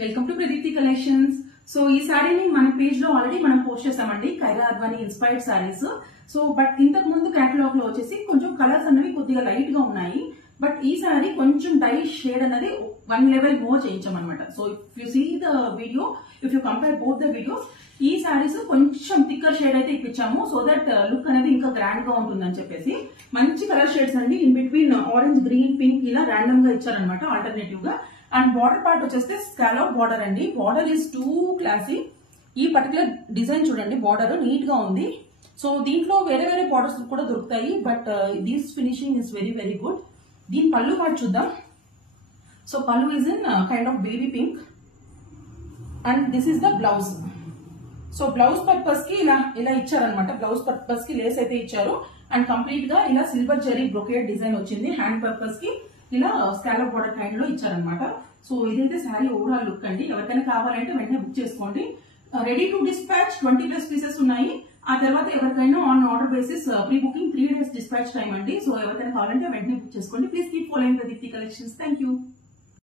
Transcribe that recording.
Welcome to Pradeepti collections. So ఈ సారీని మన పేజ్ లో ఆల్రెడీ మనం పోస్ట్ చేసామండి, Kiara Advani inspired sarees. So but ఇంతకు ముందు కేటలాగ్ లో వచ్చేసి కొంచెం కలర్స్ అనేవి కొద్దిగా లైట్ గా ఉన్నాయి. బట్ ఈ సారీ కొంచెం డై షేడ్ అనేది 1 లెవెల్ మోర్ చేయించామన్నమాట. So if you see the video, if you compare both the videos, ఈ సారీస్ కొంచెం థిక్కర్ షేడ్ అయితే ఇప్పించాము, సో దట్ లుక్ అనేది ఇంకా గ్రాండ్ గా ఉంటుందని చెప్పేసి. మంచి కలర్ షేడ్స్ అండి, in between orange, green, pink ఇలా ర్యాండమ్ గా ఇచ్చారనమాట ఆల్టర్నేటివ్ గా. అండ్ బార్డర్ పార్ట్ వచ్చేస్తే స్కాలప్ బార్డర్ అండి. Border is two classy. ఈ పర్టికులర్ డిజైన్ చూడండి, బార్డర్ నీట్ గా ఉంది. సో దీంట్లో వేరే వేరే బార్డర్స్ కూడా దొరుకుతాయి, but this finishing is very very good. దీని పళ్ళు పార్ట్ చూద్దాం. సో పళ్ళు is in kind of baby pink and this is the blouse. So blouse purpose కి ఇలా ఇచ్చారనమాట. బ్లౌజ్ పర్పస్ కి లేస్ అయితే ఇచ్చారు అండ్ కంప్లీట్ గా ఇలా సిల్వర్ జెరీ బ్రొకేట్ డిజైన్ వచ్చింది. హ్యాండ్ పర్పస్ కి ఇలా స్కాలప్ బార్డర్ కైండ్ లో ఇచ్చారనమాట. సో ఇదైతే శారీ ఓవరాల్ లుక్ అండి. ఎవరికైనా కావాలంటే వెంటనే బుక్ చేసుకోండి. రెడీ టు డిస్పాచ్ 20+ పీసెస్ ఉన్నాయి. ఆ తర్వాత ఎవరికైనా on order basis pre booking 3 days dispatch time అండి. సో ఎవరికైనా కావాలంటే వెంటనే బుక్ చేసుకోండి. Please keep following Pradeepti collections. Thank you.